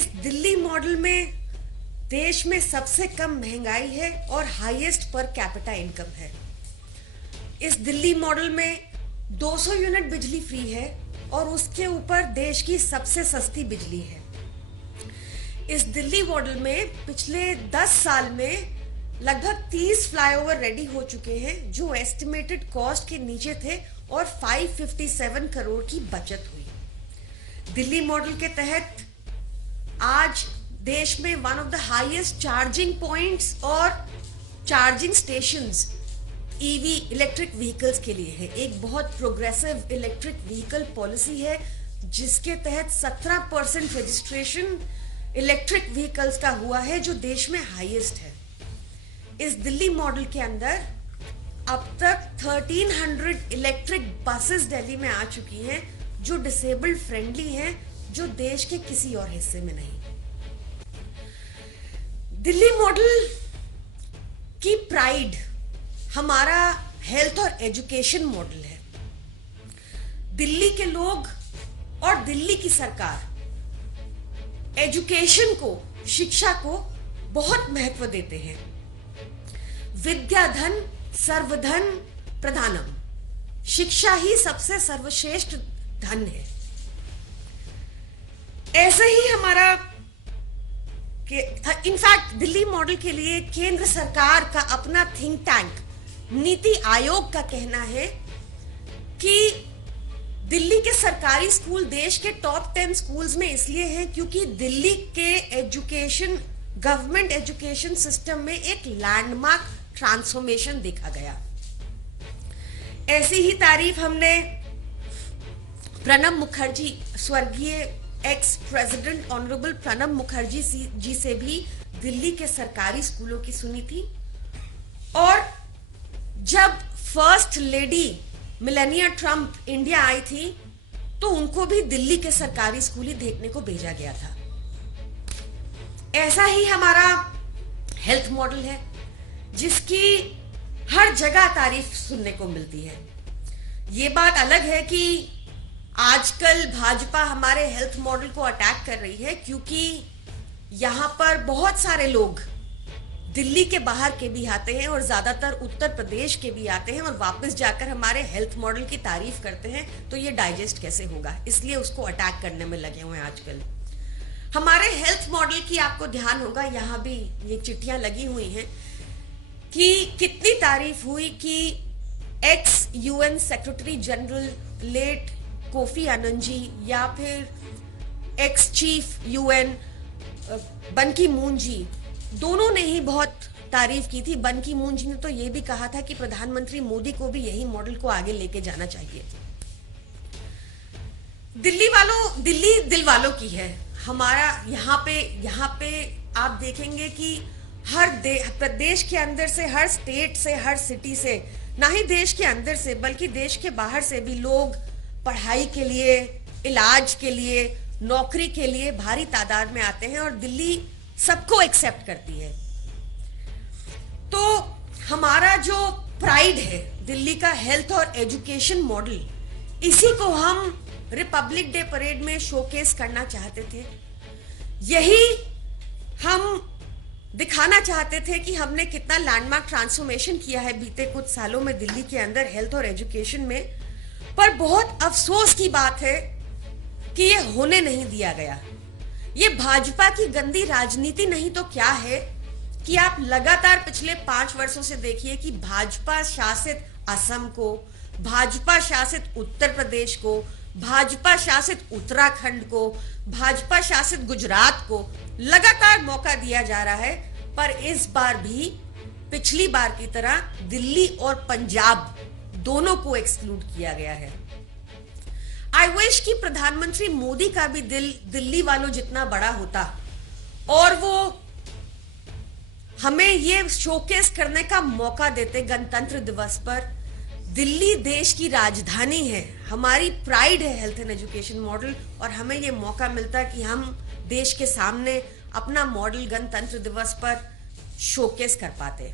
इस दिल्ली मॉडल में देश में सबसे कम महंगाई है और हाईएस्ट पर कैपिटा इनकम है। इस दिल्ली मॉडल में 200 यूनिट बिजली फ्री है और उसके ऊपर देश की सबसे सस्ती बिजली है। इस दिल्ली मॉडल में पिछले 10 साल में लगभग 30 फ्लाईओवर रेडी हो चुके हैं जो एस्टिमेटेड कॉस्ट के नीचे थे और 557 करोड़ की बचत हुई। दिल्ली मॉडल के तहत आज देश में one of the highest charging points और charging stations EV electric vehicles के लिए है। एक बहुत प्रोग्रेसिव इलेक्ट्रिक व्हीकल पॉलिसी है जिसके तहत 17% रजिस्ट्रेशन इलेक्ट्रिक व्हीकल्स का हुआ है जो देश में हाईएस्ट है। इस दिल्ली मॉडल के अंदर अब तक 1300 इलेक्ट्रिक बसेस दिल्ली में आ चुकी हैं जो डिसेबल्ड फ्रेंडली हैं, जो देश के किसी और हिस्से में नहीं। दिल्ली मॉडल की प्राइड हमारा हेल्थ और एजुकेशन मॉडल है। दिल्ली के लोग और दिल्ली की सरकार एजुकेशन को, शिक्षा को बहुत महत्व देते हैं। विद्याधन सर्वधन प्रधानम, शिक्षा ही सबसे सर्वश्रेष्ठ धन है। ऐसे ही हमारा इनफैक्ट दिल्ली मॉडल के लिए केंद्र सरकार का अपना थिंक टैंक नीति आयोग का कहना है कि दिल्ली के सरकारी स्कूल देश के टॉप 10 स्कूल्स में इसलिए हैं क्योंकि दिल्ली के एजुकेशन, गवर्नमेंट एजुकेशन सिस्टम में एक लैंडमार्क ट्रांसफॉर्मेशन देखा गया। ऐसी ही तारीफ हमने प्रणब मुखर्जी, स्वर्गीय ex president honourable Pranab Mukherjee ji से भी दिल्ली के सरकारी स्कूलों की सुनी थी। और जब first lady Melania Trump India I थी तो उनको भी दिल्ली के सरकारी स्कूल ही देखने को भेजा गया था। ऐसा ही हमारा हेल्थ मॉडल है जिसकी हर जगह तारीफ सुनने को मिलती है। ये बात अलग है कि आजकल भाजपा हमारे हेल्थ मॉडल को अटैक कर रही है क्योंकि यहां पर बहुत सारे लोग दिल्ली के बाहर के भी आते हैं और ज्यादातर उत्तर प्रदेश के भी आते हैं और वापस जाकर हमारे हेल्थ मॉडल की तारीफ करते हैं। तो ये डाइजेस्ट कैसे होगा, इसलिए उसको अटैक करने में लगे हुए हैं आजकल। हमारे हेल्थ मॉडल की आपको ध्यान होगा, यहाँ भी ये चिट्ठियां लगी हुई हैं कि कितनी तारीफ हुई कि ex UN secretary general late Kofi Annan ji या फिर एक्स चीफ यूएन बन की मून जी, दोनों ने ही बहुत तारीफ की थी। बन की मून जी ने तो ये भी कहा था कि प्रधानमंत्री मोदी को भी यही मॉडल को आगे लेके जाना चाहिए। दिल्ली दिल वालों की है। हमारा यहाँ पे आप देखेंगे कि हर प्रदेश के अंदर से, हर स्टेट से, हर सिटी से, ना ही देश के अंदर से बल्कि देश के बाहर से भी लोग पढ़ाई के लिए, इलाज के लिए, नौकरी के लिए भारी तादाद में आते हैं और दिल्ली सबको एक्सेप्ट करती है। तो हमारा जो प्राइड है दिल्ली का हेल्थ और एजुकेशन मॉडल, इसी को हम रिपब्लिक डे परेड में शोकेस करना चाहते थे। यही हम दिखाना चाहते थे कि हमने कितना लैंडमार्क ट्रांसफॉर्मेशन किया है बीते कुछ सालों में दिल्ली के अंदर हेल्थ और एजुकेशन में। पर बहुत अफसोस की बात है कि ये होने नहीं दिया गया। ये भाजपा की गंदी राजनीति नहीं तो क्या है कि आप लगातार पिछले 5 वर्षों से देखिए कि भाजपा शासित असम को, भाजपा शासित उत्तर प्रदेश को, भाजपा शासित उत्तराखंड को, भाजपा शासित गुजरात को लगातार मौका दिया जा रहा है। पर इस बार भी पिछली बार की तरह दिल्ली और पंजाब दोनों को एक्सक्लूड किया गया है। आई विश कि प्रधानमंत्री मोदी का भी दिल दिल्ली वालों जितना बड़ा होता और वो हमें ये शोकेस करने का मौका देते गणतंत्र दिवस पर। दिल्ली देश की राजधानी है, हमारी प्राइड है हेल्थ एंड एजुकेशन मॉडल, और हमें ये मौका मिलता कि हम देश के सामने अपना मॉडल गणतंत्र दिवस पर शोकेस कर पाते।